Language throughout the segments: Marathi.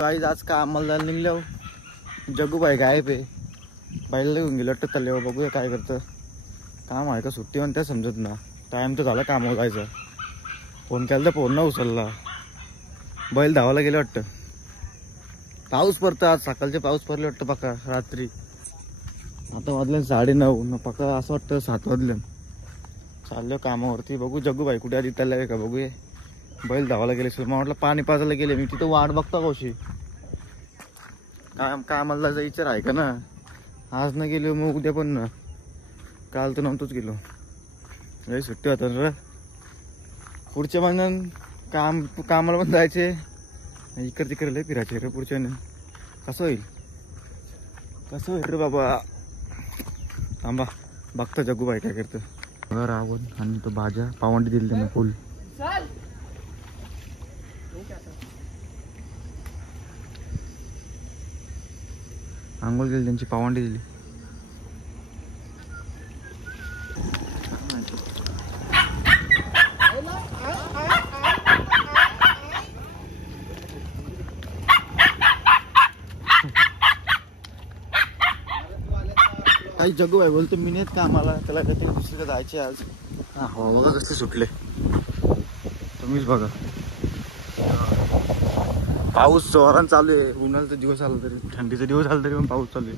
गाईज आज का आम्हाला जायला निघलो. जग्गू भाई गायब आहे. बाईला घेऊन गेलो वाटतं तल्ल्यावर. बघूया काय करतं. काम आहे का सुट्टी म्हणते समजत ना. टाइम तर झाला कामावर जायचा. फोन केला तर फोन न उचलला. बैल धावायला गेले वाटतं. पाऊस पडतं आज सकाळचे. पाऊस पडले वाटतं पक्का रात्री. आता वाजले 9:30 पक्का असं वाटतं 7 वाजले. चाललो कामावरती. बघू जग्गू भाई कुठे आधी तल्ल्या का बघूया. बैल धावायला गेले. मला वाटलं पाणी पाजायला गेले. मी तिथं वाट बघता कशी कामाला जायचा विचार आहे का ना. आज न गेलो मग उद्या पण ना. काल तर नव्हतोच गेलो. लई सुट्टी होता ना. पुढच्या महिन्यात कामाला पण जायचे. इकडे तिकडे लई फिरायचे रे पुढच्या. कसं होईल रे बाबा. थांबा बघता जग्गू भाई काय करतं. रावण आणि तो भाज्या पावंडी दिली त्यांना फुल. आंघोळ केली त्यांची पावंडी दिली. काही जग्गू भाई बोलतो मी नाहीत का आम्हाला. त्याला काहीतरी दुसरीकडे जायचे आज. हा हो बघा कसले सुटले. तुम्हीच बघा. पाऊस जोरान चालू आहे. उन्हाळ्याचा दिवस आला तरी थंडीचा दिवस आला तरी पण पाऊस चालू आहे.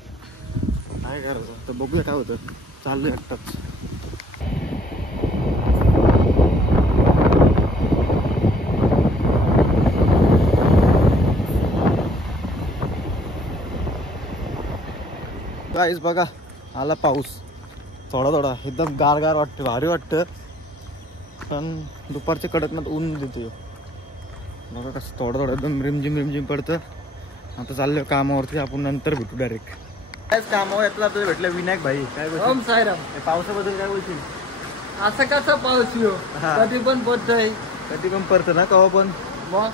काय करायचं तर बघूया काय होतं. चाललंय एकटाच. गाईस बघा आला पाऊस. थोडा एकदम गार वाटतं. भारी वाटतं. पण दुपारच्या कडकनात ऊन देते. बघा कसं थोडं एकदम रिमझिम पडतं. आता चाललं कामावरती. आपण नंतर भेटू डायरेक्ट. कायच कामावर येतला आपल्याला भेटलं विनायक भाई. काय बोलतो सायराम पावसाबद्दल काय बोलतील. असं कसं पाऊस येऊ कधी पण पडतंय. कधी पण पडतं ना कवा पण. मग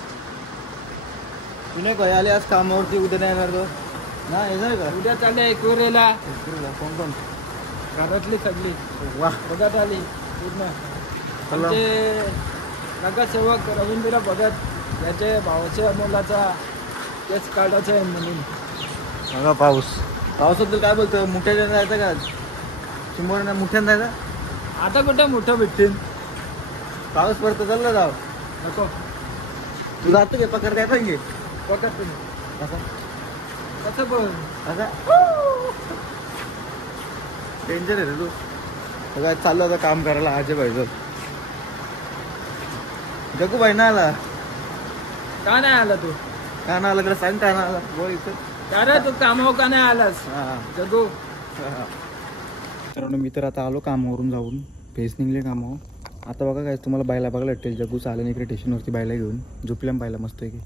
विनायक भाई आले आज कामावरती. उद्या नाही येणार तो ना. येणार का उद्या चालले कोरेला. कोण घरातली सगळी वा भगत आली पूर्ण. नगरसेवक रवींद्र भगत याचे भावाच्या मुलाचा केस काढायचा आहे म्हणून. बघा पावसाबद्दल काय बोलतो. मुठ्यानं जायचं का चिंबोऱ्यांना मुठ्यानं जायचं. आता कुठं मोठं भेटतील. पाऊस पडतो चाललं जाव. नको तू जातो घे पकड द्यायचा घे. पकड तुम्ही कसं बोल आता डेंजर आहे रे तू. काय चाललं होतं काम करायला अजय भाई. जग्गू भाई ना आला. का नाही आला तू. का ना आला कडे सांग. का ना आला बोल इथं. का रे तू कामावर का नाही आलास. जगू तर मी तर आता आलो कामावरून जाऊन. फेस निघले कामावर. आता बघा काय तुम्हाला बायला बघायला भेटेल. जग्गू चालेल इकडे स्टेशनवरती बायला घेऊन. झोपल्या बायला मस्त आहे की.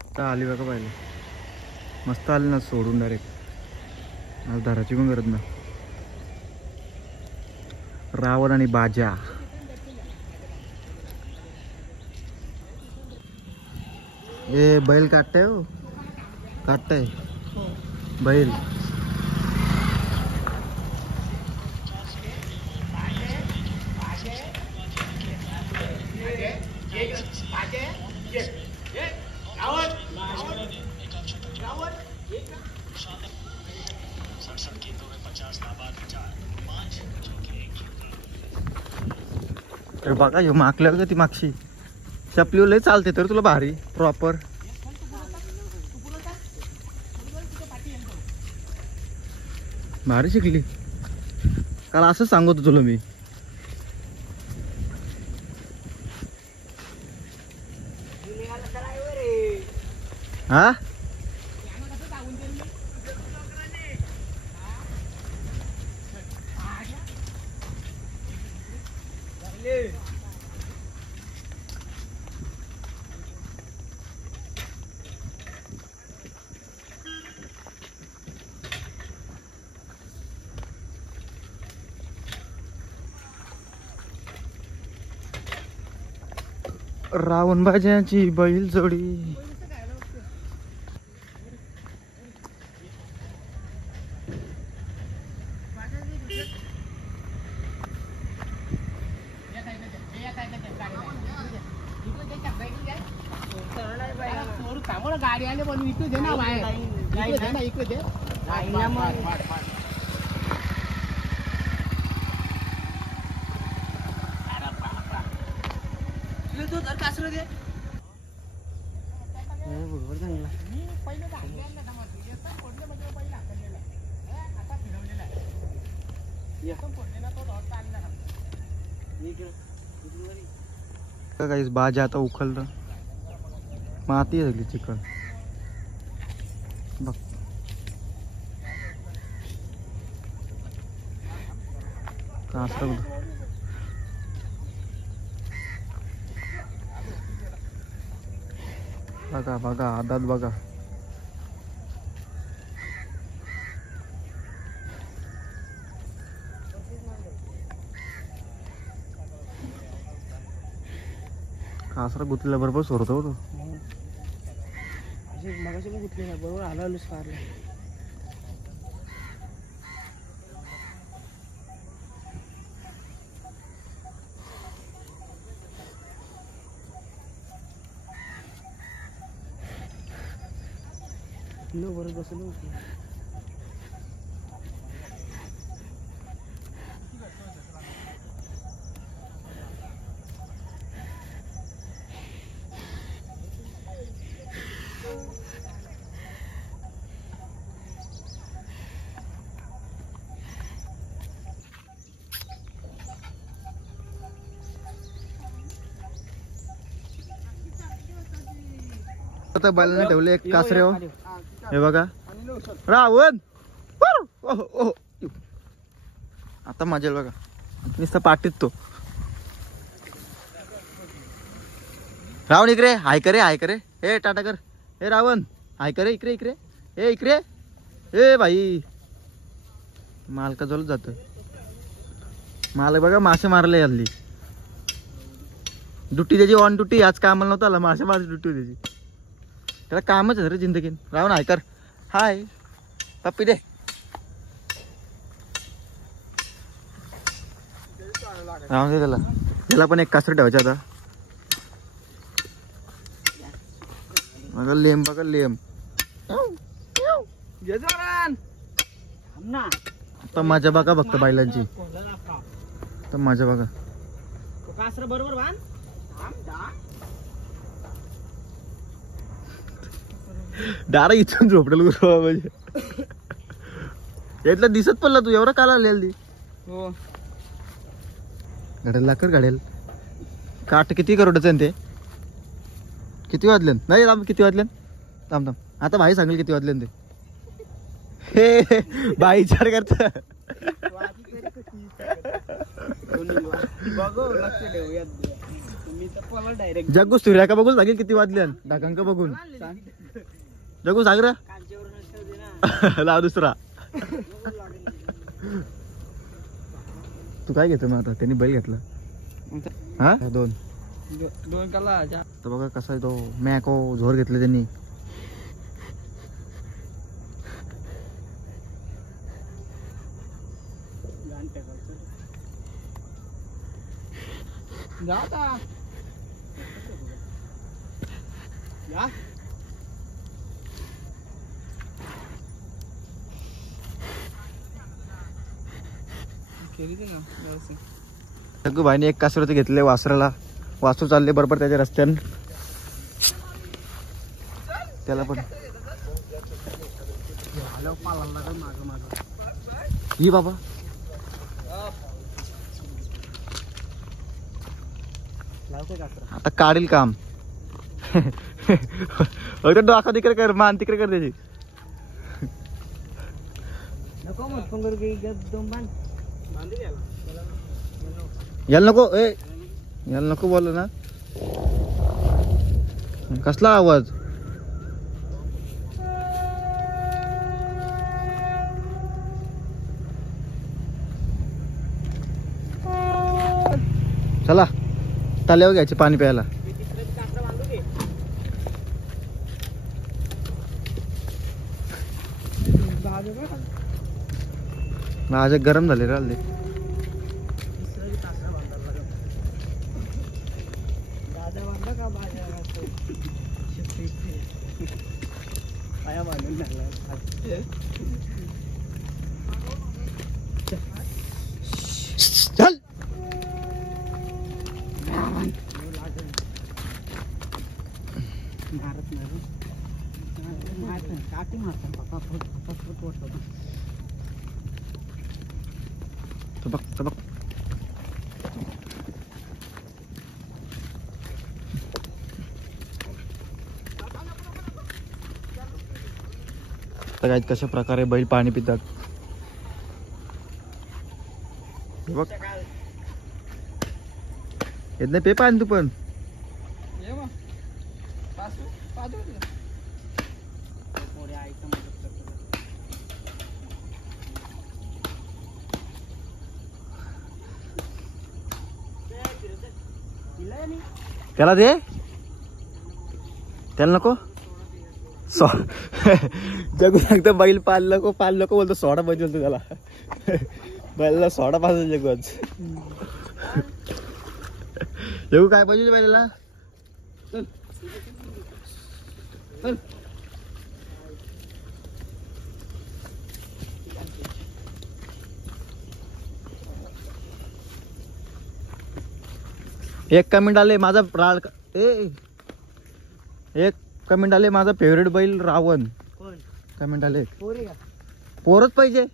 आता आली बघा बायला. मस्त आली ना सोडून डायरेक्ट. आज धाराची पण गरज ना. रावण आणि बाजा. ए बैल काटताय हो. काटताय बैल. बघा ह्यो माकल्यावर का ती मागशी चपली लय चालते तर तुला भारी प्रॉपर. भारी शिकली. काल असं सांगतो तुला मी. हा रावण बाजाची बैल जोडी. गाडी आली पण इकडे दे ना बाहेर, इकडे दे ना, इकडे दे. तू जर कासर दे बरोबर चांगला. काहीच भाजी आता उखललं, माती झाली चिकन बघ. कासर बघा बघा, आदात बघा. कासरा गुतलेला बरोबर सोडतो तो. मगाशी पण गुतले ना बरोबर, आला सारला. बरोबर बसलो. आता बैलाने ठेवले एक कासऱ्यावर, हे बघा रावण. आता मजा बघा, नुसतं पाठीत तो रावण. इकडे हाय करे, हाय करे, हे टाटा कर, हे रावण हाय करे, इकडे इकडे, हे इकडे, हे भाई. मालका जवळ जात, मालक बघा मासे मारले हल्ली. ड्युटी त्याची ऑन ड्युटी, आज कामाला नव्हता आला, मासे मारली ड्युटी त्याची. त्याला कामच आहे रे जिंदगीत. रावण हाय कर, हाय पप्पी दे. रावण दे त्याला, त्याला पण एक कासर ठेवायचा आता. बघा लेम, बघा लेम. आता माझ्या बघा फक्त बैलांची, तर माझ्या बघा कासर बरोबर बांध. डारा इथून झोपडेल म्हणजे यातला दिसत पडला तू एवढा काला आलेली. हो घडेल लाकर घडेल. काट किती करोडाचं आहे ते? किती वाजले नाही थांब, किती वाजले थांब थांब. आता भाई सांगेल किती वाजले ते. हे भाई विचार करत. जग्गू सूर्या का बघून सांगेल किती वाजले, ढगांक बघून. जग्गू सांग रे. लाव दुसरा. तू काय घेतो मग आता? त्यांनी बैल घेतला हा, दोन दोन काला. तर बघा कसा आहे तो मॅको झोर घेतले त्यांनी. जग्गू भाईने एक कासर घेतले वासराला. वासरू चालले बरोबर त्याच्या रस्त्यान. त्याला पण ही बाबा आता काढील काम. डोका तिकडे कर, मान तिकडे कर त्याची. याला नको, ए याला नको बोल ना. कसला आवाज? चला तल्यावर घ्यायचे पाणी प्यायला. माझे गरम झाले रे. पाया बांधून लागला चल काठी मारतात बघ काय कशा प्रकारे बैल पाणी पितात हे बघ. येत नाही पे पाणी तू पण. त्याला दे, त्याला नको. जगू सांगतो बैल पाल नको बोलतो. सोडा पाहिजे बोलतो त्याला. बैलाला सोडा पाहिजे जगू आज. जगू काय पाहिजे बैलाला. एक कमेंट आले माझा एक कमेंट आले माझा फेवरेट बैल रावण. कमेंट आले पोरच पाहिजे.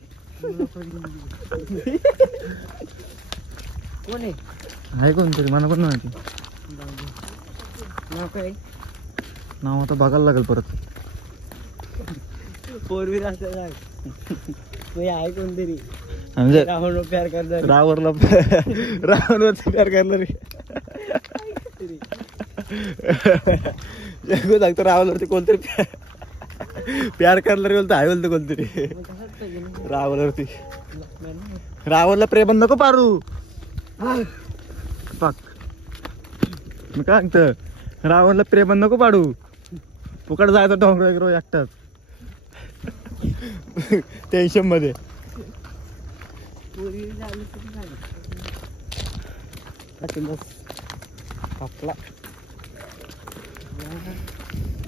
कोण आहे कोणतरी मला पण माहिती. नाव आता बघायला लागेल परत. पोरवीर असं आहे कोणतरी. म्हणजे रावण प्यार करणार. रावणवरती प्यार करणार. जगू सांगतो रावणवरती कोणतरी प्यार करणार बोलतो. आहे बोलतो कोणतरी रावणवरती. रावणला प्रेम नको पारू. पाक मी काय सांगतो, रावणला प्रेम नको पाडू. फुकट जायचं डोंगर एकटाच टेन्शन मध्ये.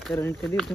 करंट कधी येतो